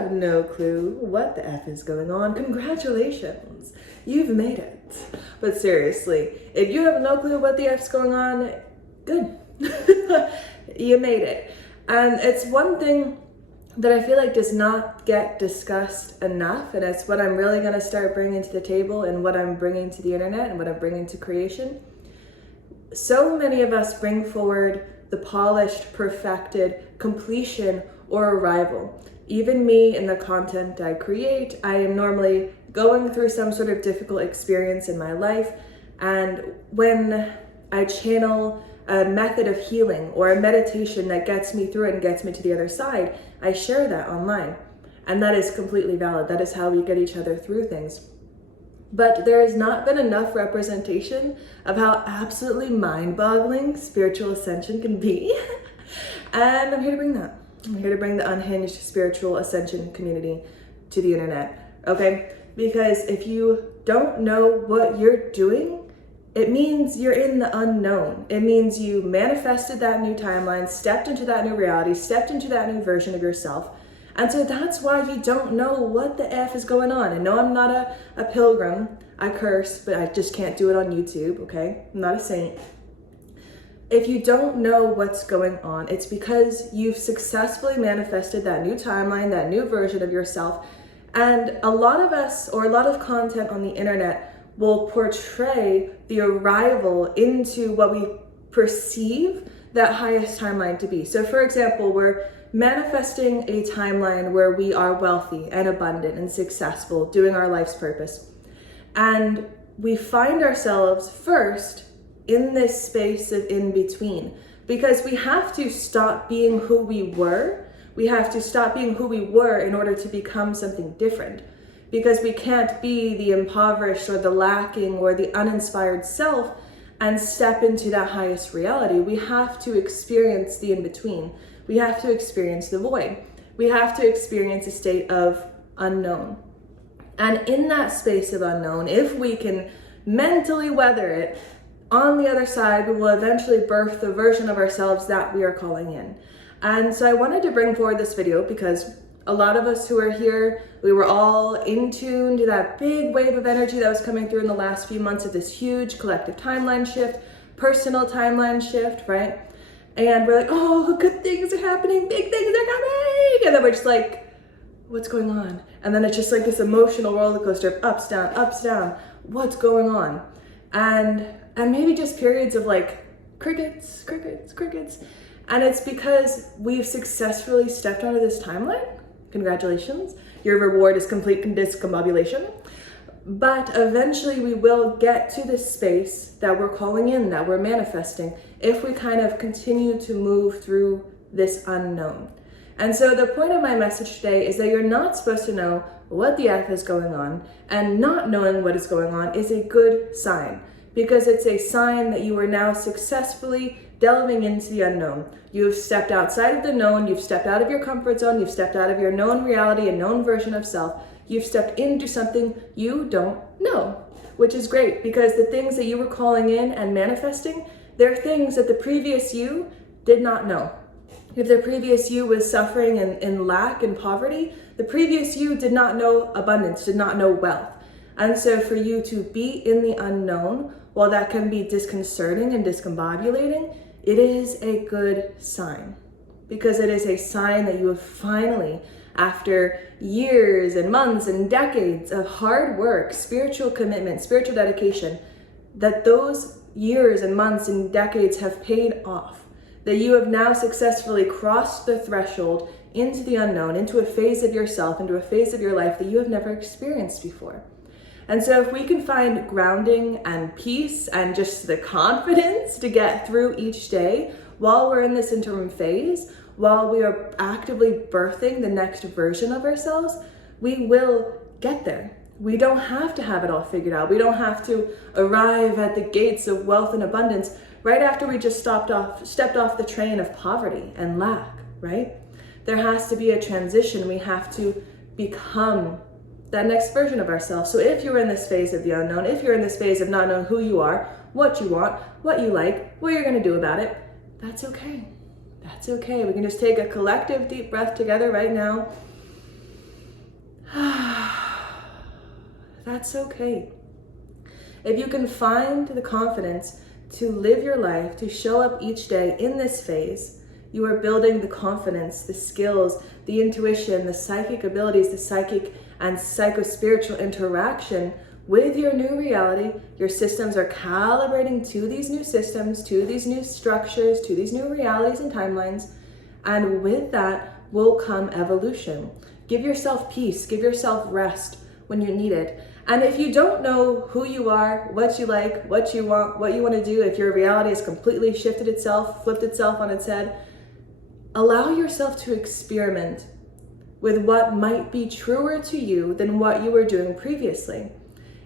have no clue what the F is going on, congratulations, you've made it. But seriously, if you have no clue what the F's going on, good. You made it. And it's one thing that I feel like does not get discussed enough, and it's what I'm really going to start bringing to the table and what I'm bringing to the internet and what I'm bringing to creation. So many of us bring forward the polished, perfected completion or arrival. Even me, in the content I create, I am normally going through some sort of difficult experience in my life, and when I channel a method of healing or a meditation that gets me through it and gets me to the other side, I share that online. And that is completely valid. That is how we get each other through things. But there has not been enough representation of how absolutely mind-boggling spiritual ascension can be. And I'm here to bring that. I'm here to bring the unhinged spiritual ascension community to the internet, okay? Because if you don't know what you're doing, it means you're in the unknown. It means you manifested that new timeline, stepped into that new reality, stepped into that new version of yourself. And so that's why you don't know what the F is going on. And no, I'm not a pilgrim. I curse, but I just can't do it on YouTube, okay? I'm not a saint. If you don't know what's going on, it's because you've successfully manifested that new timeline, that new version of yourself. And a lot of us, or a lot of content on the internet, will portray the arrival into what we perceive that highest timeline to be. So for example, we're manifesting a timeline where we are wealthy and abundant and successful, doing our life's purpose. And we find ourselves first in this space of in between, because we have to stop being who we were. We have to stop being who we were in order to become something different. Because we can't be the impoverished or the lacking or the uninspired self and step into that highest reality. We have to experience the in-between. We have to experience the void. We have to experience a state of unknown. And in that space of unknown, if we can mentally weather it, on the other side, we will eventually birth the version of ourselves that we are calling in. And so I wanted to bring forward this video because a lot of us who are here, we were all in tune to that big wave of energy that was coming through in the last few months of this huge collective timeline shift, personal timeline shift, right? And we're like, oh, good things are happening, big things are coming. And then we're just like, what's going on? And then it's just like this emotional roller coaster of ups, down, what's going on? And maybe just periods of like crickets. And it's because we've successfully stepped onto this timeline. Congratulations, your reward is complete discombobulation. But eventually we will get to this space that we're calling in, that we're manifesting, if we kind of continue to move through this unknown. And so the point of my message today is that you're not supposed to know what the F is going on, and not knowing what is going on is a good sign, because it's a sign that you are now successfully delving into the unknown. You've stepped outside of the known, you've stepped out of your comfort zone, you've stepped out of your known reality, a known version of self. You've stepped into something you don't know, which is great, because the things that you were calling in and manifesting, they're things that the previous you did not know. If the previous you was suffering in lack and poverty, the previous you did not know abundance, did not know wealth. And so for you to be in the unknown, while that can be disconcerting and discombobulating, it is a good sign, because it is a sign that you have finally, after years and months and decades of hard work, spiritual commitment, spiritual dedication, that those years and months and decades have paid off, that you have now successfully crossed the threshold into the unknown, into a phase of yourself, into a phase of your life that you have never experienced before. And so if we can find grounding and peace and just the confidence to get through each day while we're in this interim phase, while we are actively birthing the next version of ourselves, we will get there. We don't have to have it all figured out. We don't have to arrive at the gates of wealth and abundance right after we just stepped off the train of poverty and lack, right? There has to be a transition. We have to become that next version of ourselves. So if you're in this phase of the unknown, if you're in this phase of not knowing who you are, what you want, what you like, what you're gonna do about it, that's okay. That's okay. We can just take a collective deep breath together right now. That's okay. If you can find the confidence to live your life, to show up each day in this phase, you are building the confidence, the skills, the intuition, the psychic abilities, the psychic and psycho-spiritual interaction with your new reality. Your systems are calibrating to these new systems, to these new structures, to these new realities and timelines. And with that will come evolution. Give yourself peace, give yourself rest when you need it. And if you don't know who you are, what you like, what you want to do, if your reality has completely shifted itself, flipped itself on its head, allow yourself to experiment with what might be truer to you than what you were doing previously.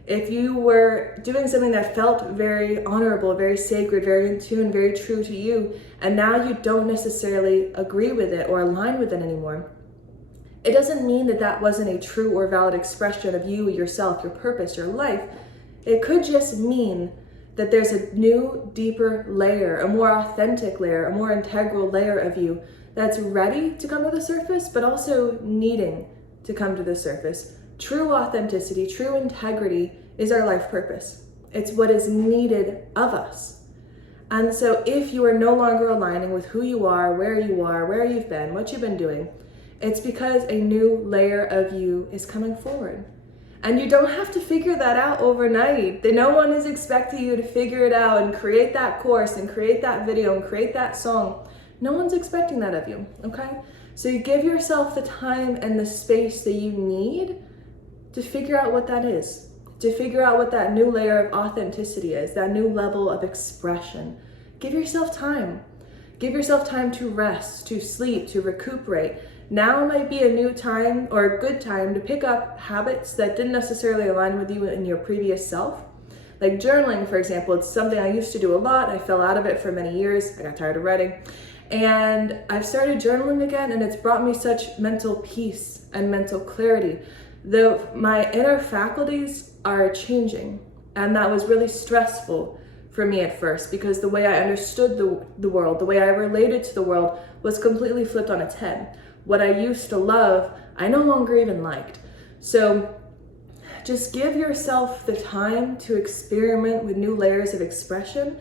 If you were doing something that felt very honorable, very sacred, very in tune, very true to you, and now you don't necessarily agree with it or align with it anymore, it doesn't mean that that wasn't a true or valid expression of you, yourself, your purpose, your life. It could just mean that there's a new, deeper layer, a more authentic layer, a more integral layer of you that's ready to come to the surface, but also needing to come to the surface. True authenticity, true integrity is our life purpose. It's what is needed of us. And so if you are no longer aligning with who you are, where you've been, what you've been doing, it's because a new layer of you is coming forward. And you don't have to figure that out overnight. No one is expecting you to figure it out and create that course and create that video and create that song. No one's expecting that of you, okay? So you give yourself the time and the space that you need to figure out what that is, to figure out what that new layer of authenticity is, that new level of expression. Give yourself time. Give yourself time to rest, to sleep, to recuperate. Now might be a new time or a good time to pick up habits that didn't necessarily align with you in your previous self. Like journaling, for example, it's something I used to do a lot. I fell out of it for many years. I got tired of writing. And I've started journaling again, and it's brought me such mental peace and mental clarity. Though my inner faculties are changing, and that was really stressful for me at first because the way I understood the world, the way I related to the world was completely flipped on its head. What I used to love, I no longer even liked. So just give yourself the time to experiment with new layers of expression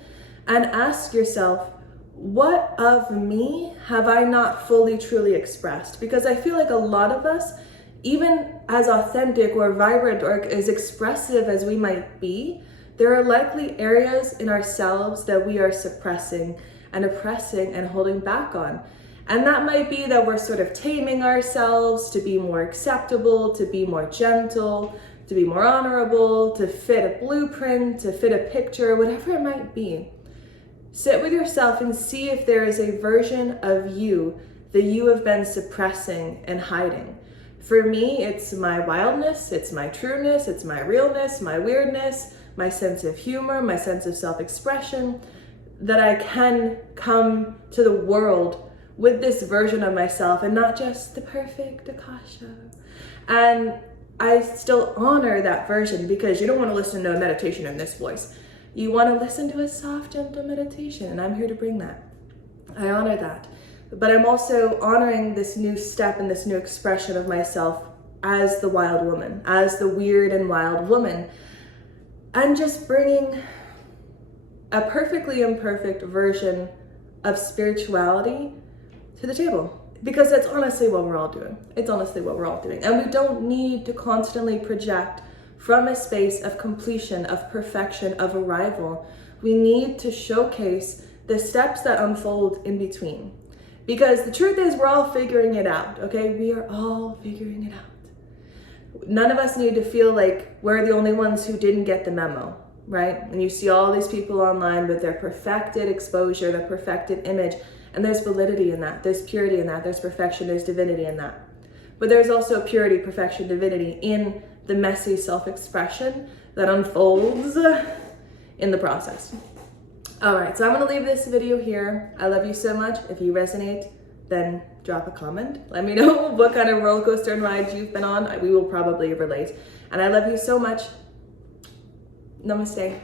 and ask yourself, what of me have I not fully truly expressed? Because I feel like a lot of us, even as authentic or vibrant or as expressive as we might be, there are likely areas in ourselves that we are suppressing and oppressing and holding back on. And that might be that we're sort of taming ourselves to be more acceptable, to be more gentle, to be more honorable, to fit a blueprint, to fit a picture, whatever it might be. Sit with yourself and see if there is a version of you that you have been suppressing and hiding. For me, it's my wildness, it's my trueness, it's my realness, my weirdness, my sense of humor, my sense of self-expression, that I can come to the world with this version of myself and not just the perfect Akasha. And I still honor that version because you don't want to listen to a meditation in this voice. You want to listen to a soft, gentle meditation, and I'm here to bring that. I honor that. But I'm also honoring this new step and this new expression of myself as the wild woman, as the weird and wild woman. I'm just bringing a perfectly imperfect version of spirituality to the table. Because that's honestly what we're all doing. It's honestly what we're all doing. And we don't need to constantly project from a space of completion, of perfection, of arrival. We need to showcase the steps that unfold in between. Because the truth is we're all figuring it out, okay? We are all figuring it out. None of us need to feel like we're the only ones who didn't get the memo, right? And you see all these people online with their perfected exposure, their perfected image, and there's validity in that, there's purity in that, there's perfection, there's divinity in that. But there's also purity, perfection, divinity in the messy self-expression that unfolds in the process. All right, so I'm gonna leave this video here. I love you so much. If you resonate, then drop a comment. Let me know what kind of roller coaster ride you've been on. We will probably relate. And I love you so much. Namaste.